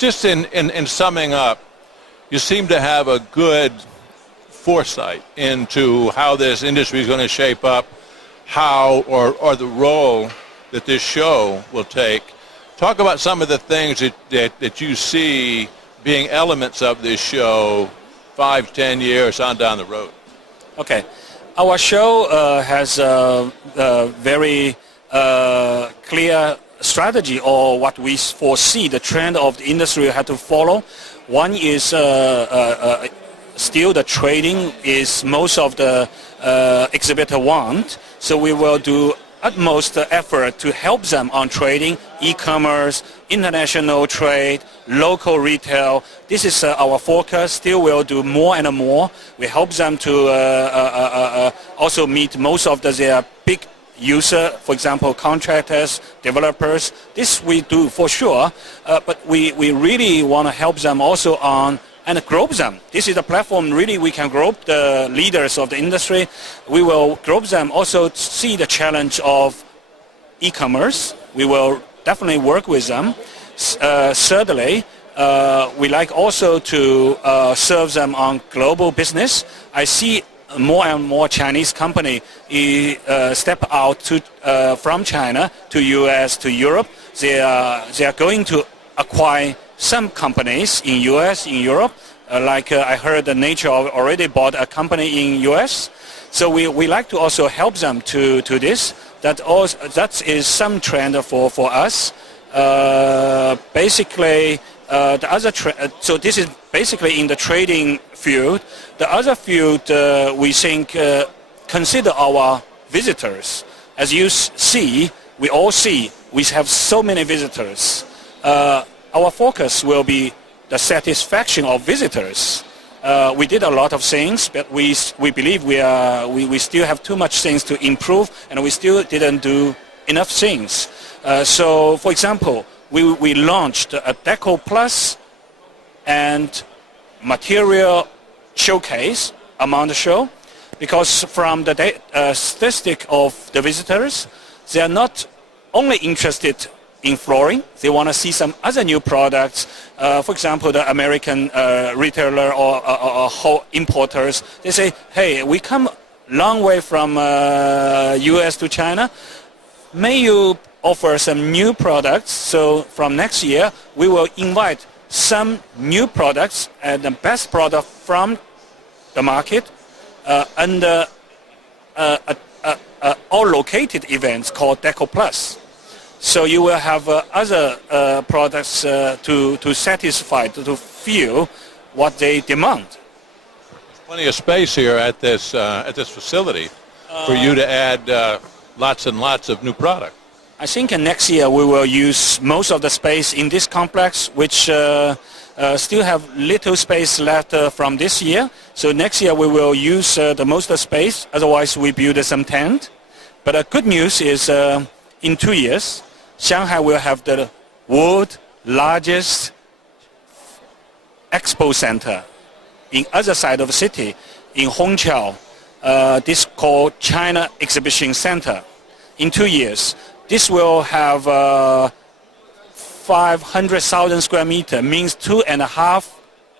just in summing up, you seem to have a good foresight into how this industry is going to shape up, how or the role that this show will take. Talk about some of the things that you see being elements of this show 5-10 years on down the road. Okay. Our show has a very clear strategy, or what we foresee the trend of the industry have to follow. One is still the trading is most of the exhibitor want. So we will do utmost effort to help them on trading, e-commerce, international trade, local retail. This is our focus. Still we'll do more and more. We help them to also meet most of their big user, for example, contractors, developers. This we do for sure, but we really want to help them also on and grow them. This is a platform really we can grow the leaders of the industry. We will grow them also to see the challenge of e-commerce. We will definitely work with them. Thirdly, we like also to serve them on global business. I see more and more Chinese company step out from China to US to Europe. They are going to acquire some companies in US, in Europe. I heard the Nature already bought a company in US. So we like to also help them to this. That is some trend for us. Basically, the other so this is basically in the trading field. The other field we think consider our visitors. As you see, we have so many visitors. Our focus will be the satisfaction of visitors. We did a lot of things, but we believe we still have too much things to improve, and we still didn't do enough things. So, for example, we launched a Deco Plus and material showcase among the show, because from the statistic of the visitors, they are not only interested in flooring. They want to see some other new products. For example, the American retailer or importers, they say, hey, we come long way from US to China. May you offer some new products? So from next year, we will invite some new products and the best product from the market under all located events called Deco Plus. So you will have other products to satisfy, to feel what they demand. There's plenty of space here at this facility for you to add lots and lots of new product. I think next year we will use most of the space in this complex, which still have little space left from this year. So next year we will use the most of the space. Otherwise we build some tent. But the good news is in 2 years, Shanghai will have the world's largest expo center in other side of the city, in Hongqiao. This called China Exhibitions Center. In 2 years, this will have 500,000 square meter, means 2.5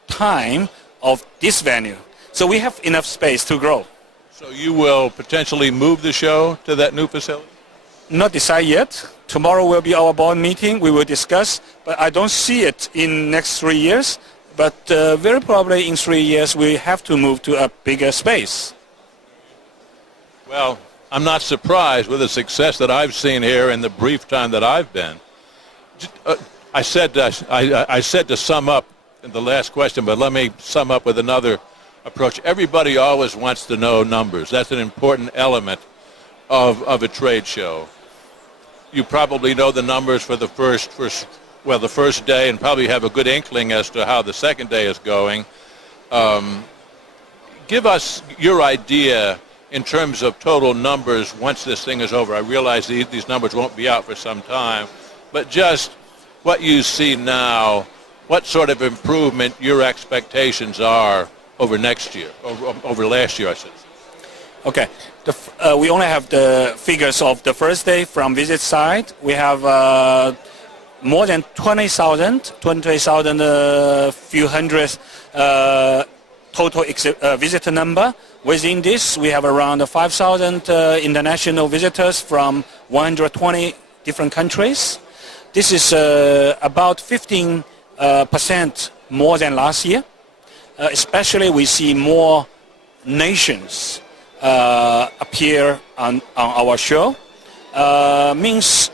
times of this venue. So we have enough space to grow. So you will potentially move the show to that new facility? Not decided yet. Tomorrow will be our board meeting. We will discuss, but I don't see it in next 3 years. But very probably in 3 years we have to move to a bigger space. Well, I'm not surprised with the success that I've seen here in the brief time that I've been. I said to sum up in the last question, but let me sum up with another approach. Everybody always wants to know numbers. That's an important element of a trade show. You probably know the numbers for the first day, and probably have a good inkling as to how the second day is going. Give us your idea in terms of total numbers once this thing is over. I realize these numbers won't be out for some time, but just what you see now, what sort of improvement your expectations are over next year, over last year, I should say. Okay. We only have the figures of the first day from visit side. We have more than 20,000, few hundred total visitor number. Within this, we have around 5,000 international visitors from 120 different countries. This is about 15% more than last year. Especially we see more nations appear on our show. Means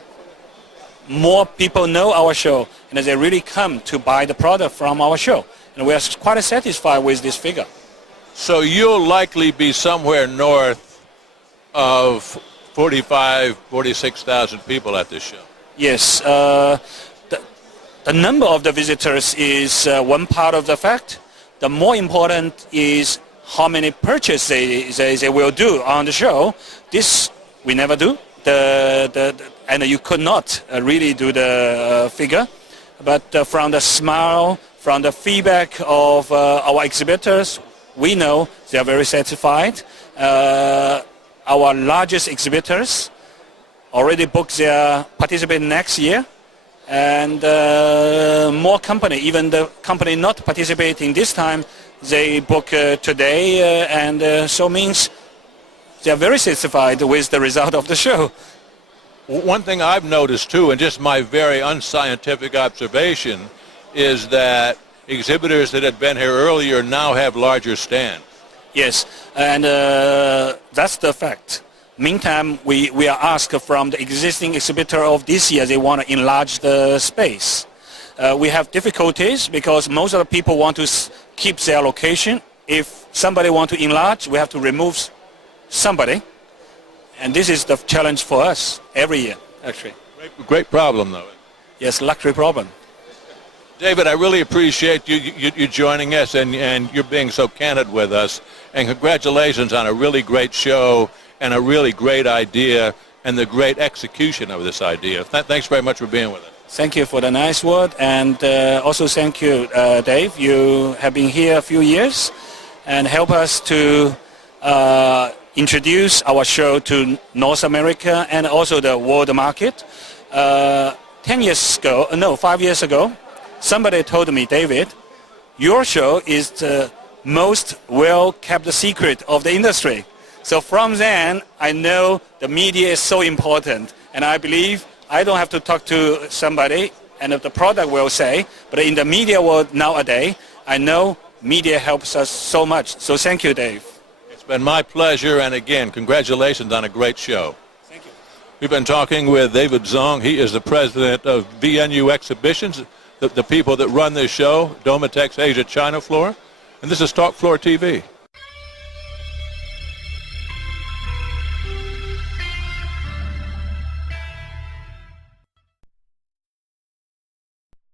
more people know our show and they really come to buy the product from our show. And we are quite satisfied with this figure. So you'll likely be somewhere north of 46,000 people at this show. Yes. The number of the visitors is one part of the fact. The more important is how many purchases they will do on the show. This we never do. And you could not really do the figure. But from the smile, from the feedback of our exhibitors, we know they are very satisfied. Our largest exhibitors already booked their participation next year. And more company, even the company not participating this time, they book today, and so means they are very satisfied with the result of the show. One thing I've noticed too, and just my very unscientific observation, is that exhibitors that had been here earlier now have larger stands. Yes, and that's the fact. Meantime, we are asked from the existing exhibitor of this year, they want to enlarge the space. We have difficulties because most of the people want to keep their location. If somebody wants to enlarge, we have to remove somebody. And this is the challenge for us every year, actually. Great problem, though. Yes, luxury problem. David, I really appreciate you joining us and you're being so candid with us. And congratulations on a really great show and a really great idea and the great execution of this idea. Thanks very much for being with us. Thank you for the nice word, and also thank you, Dave. You have been here a few years and help us to introduce our show to North America and also the world market. 5 years ago, somebody told me, David, your show is the most well-kept secret of the industry. So from then, I know the media is so important, and I believe I don't have to talk to somebody, and the product will say, but in the media world nowadays, I know media helps us so much. So thank you, Dave. It's been my pleasure, and again, congratulations on a great show. Thank you. We've been talking with David Zhong. He is the president of VNU Exhibitions, the people that run this show, Domotex Asia ChinaFloor, and this is Talk Floor TV.